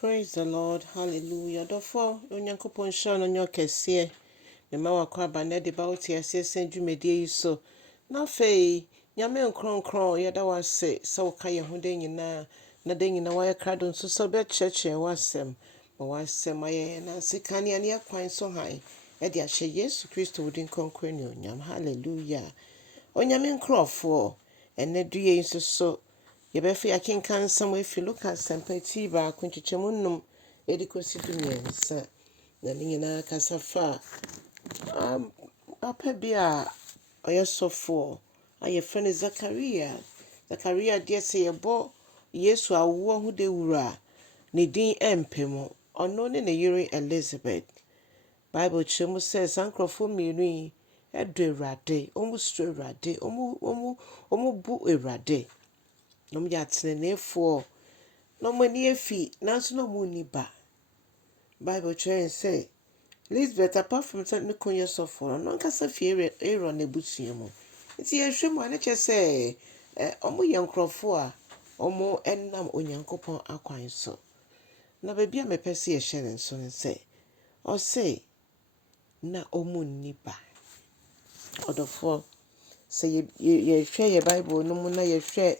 Praise the Lord. Hallelujah. Therefore, Onyankopon shall on your kese. Me ma wakwa bana de ba uti asese dwumedie yi so. Na fei, nyame nkronkron yeda wase se wo ka ye ho de nyina na de nyina wa krado nso so be cheche wasem. Ma wasem aye na sekane ane akwan so han. E de ahye Yesu Kristo wodin konkron ni onyam. Hallelujah. Onyame nkrofo ene duye nso so Yebefi akinkan nsɛm efi Lucas sɛmpati baako nkyekyɛmu nnum edikosi dumiɛnsa na ne nyinaa kasa fa papa bi a ɔyɛ sɔfo a yɛfrɛ no Zakaria deɛ sɛ yɛbɔ Yesu awoɔ ho dawura ne din ɛmpɛ mu ɔno ne ne yere Elizabeth. Bible kyerɛ mu sɛ saa nkurɔfoɔ mmienu yi ɛdɔ Awurade ɔmo suro Awurade ɔmo bu Awurade. Nom ya tenenefo no mani afi nanso no mu ni ba. Bible train say Elizabeth apart from that no konya sofo no nkasa fie Aaron ebusua mu. Nti ye hwemu ane che say omo ye nkrofo a omo ennam onyankopon akwan so. Na ba bia mepese ye hye ne so ne say o say na omo ni ba. Odofo say ye hwe ye Bible no mu na ye hwe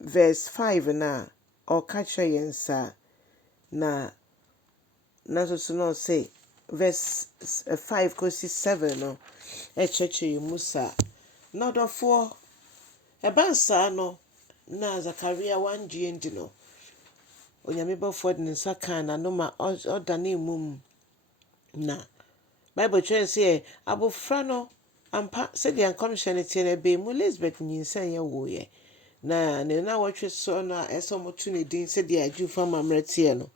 verse 5 na or catch yensa na so no say verse 5 kosi 7 no cheche musa na dofo ebansa no na Zakaria wangye ndi no onyame bofo de nsa kan na no ma odane mum na Bible train say abofra no ampa se de ankomhye ne tie na be mu Elizabeth nyinsan ye wo ye na ne na watwe so na eso motu ne din se de ajufa mamretie no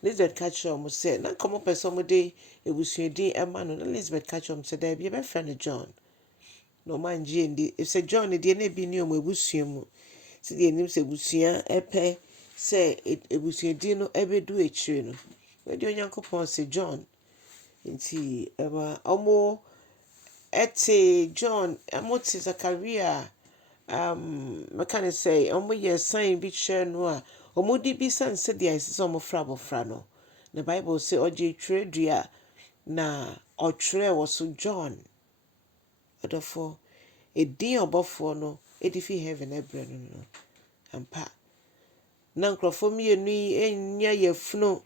Elizabeth catch am say na komo person mo de ebusua din ema no Elizabeth catch am say da bi be friend John no man je ndi se John de na bi ni omo ebusua mu se de nim se ebusua epe se ebusua din no ebedu echire no we de onyankopon se John nti eba omo ete John emoti Zakaria mekane say omo ye sign bi share no a omo di bi san se dia ise omo fra bofra no the Bible say oje tredua na otwere wo so John odofo edin obofo no edifi heaven ebre no ampa na nkrofo mienu enya yefunu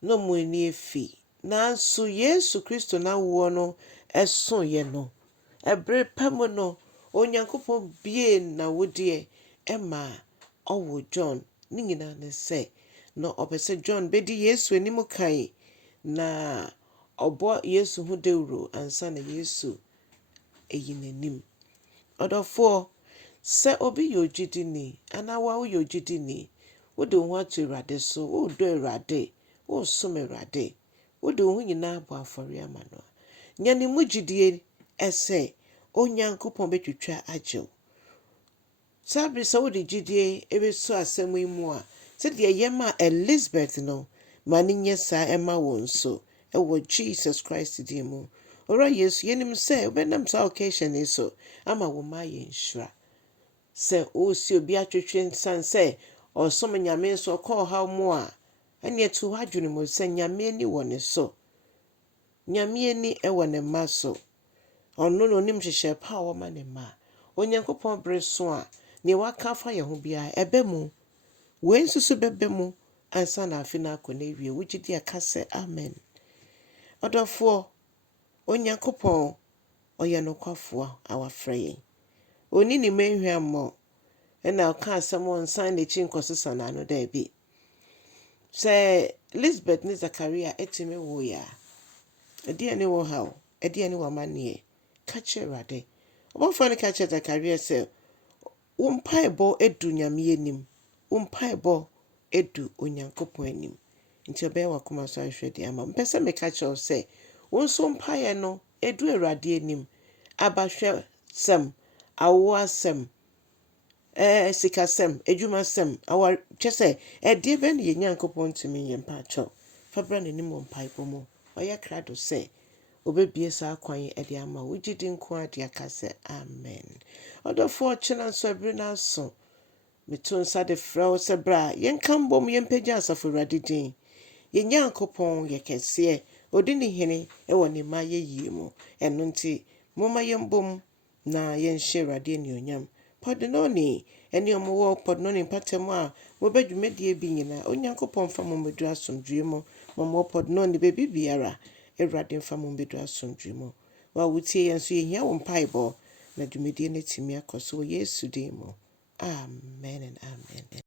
no mo ni efi na so Yesu Kristo na wo no eso ye no ebre pam no onyankopon bie na wodie ema owo John ni nyina ne se no opese John bedi Yesu anim kai na obo Yesu hu dewuro ansa na Yesu eyinanim odofo se obi yojidini ana wa wo yojidini wo de ho atu Awurade so wo do Awurade wo som Awurade wo de ho nyina abo afori amano nyane mugidie ese onyankopon betwitwa agyew sabi so de gidie ebeso asem yi mu a se de yema Elizabeth no mani nyesa ema won so ewo Jesus Christ di mu ora Yesu yenim se obenam sa occasion eso ama wo ma ye nshira se o si obi atwetwe nsan se osom nyame so call ha mu a ene tu hadwene mu se nyame ni wone so nyame ni ewo ne maso ono no nim hyehyɛ pa wo ma ne ma onyankopɔn bre so a ne waka fa ye ho bia ebe mu we nsusu bebe mu ansa na afi na akɔ na wie wugidi aka sɛ amen odofo onyankopɔn ɔyɛ no kwafo awafrɛ yen oni ni menhwammo na ɔka asɛm onsan na chi nkɔsesa na no da bi sɛ Elizabeth ni Zakaria etime wo ya ɛdeɛ ne wo haw ɛdeɛ ne wo manie kache Awurade obofo ne kache Zakaria sɛ wo mpaebɔ edu nyame anim wo mpaebɔ edu onyankopɔn anim nti obey wakoma so ahwede ama mpɛsɛ me kache o sɛ wo so mpae no edu Awurade anim abahwɛ sem awo asem sikasem edwumasem awar kyese ɛdeɛ bɛ ne nyankopɔn tumi yɛ mpacho fabra ne nim mpaebɔ mu ɔyɛ krado sɛ obebie sa kwan ede ama wugidi nko ade aka sɛ amen odofo chena so ebre na so meto nsa de frɛ wo sɛ bra yɛnka mbom yɛmpagya asafo Awurade din. Yɛn Nyankopɔn yɛ kɛseɛ, odi ne hene wɔ ne mma yɛyie mu. Ɛno nti momma yɛmbom na yɛnhyɛ Awurade anuonyam. Pɔdenɔne ɛne ɔmo wɔ pɔdenɔne mpatam a wɔbɛ dwumadie bi nyinaa, Onyankopɔn mfa mo mmɛduru asomdwoe mu. Ma mo wɔ pɔdenɔne baabi biara, Awurade mfa mo mmɛduru asomdwoe mu. Wo a wotie yɛn nso yɛhia wo mpaebɔ na dwumadie no atumi akɔ so wɔ Yesu din mu. Amen and amen.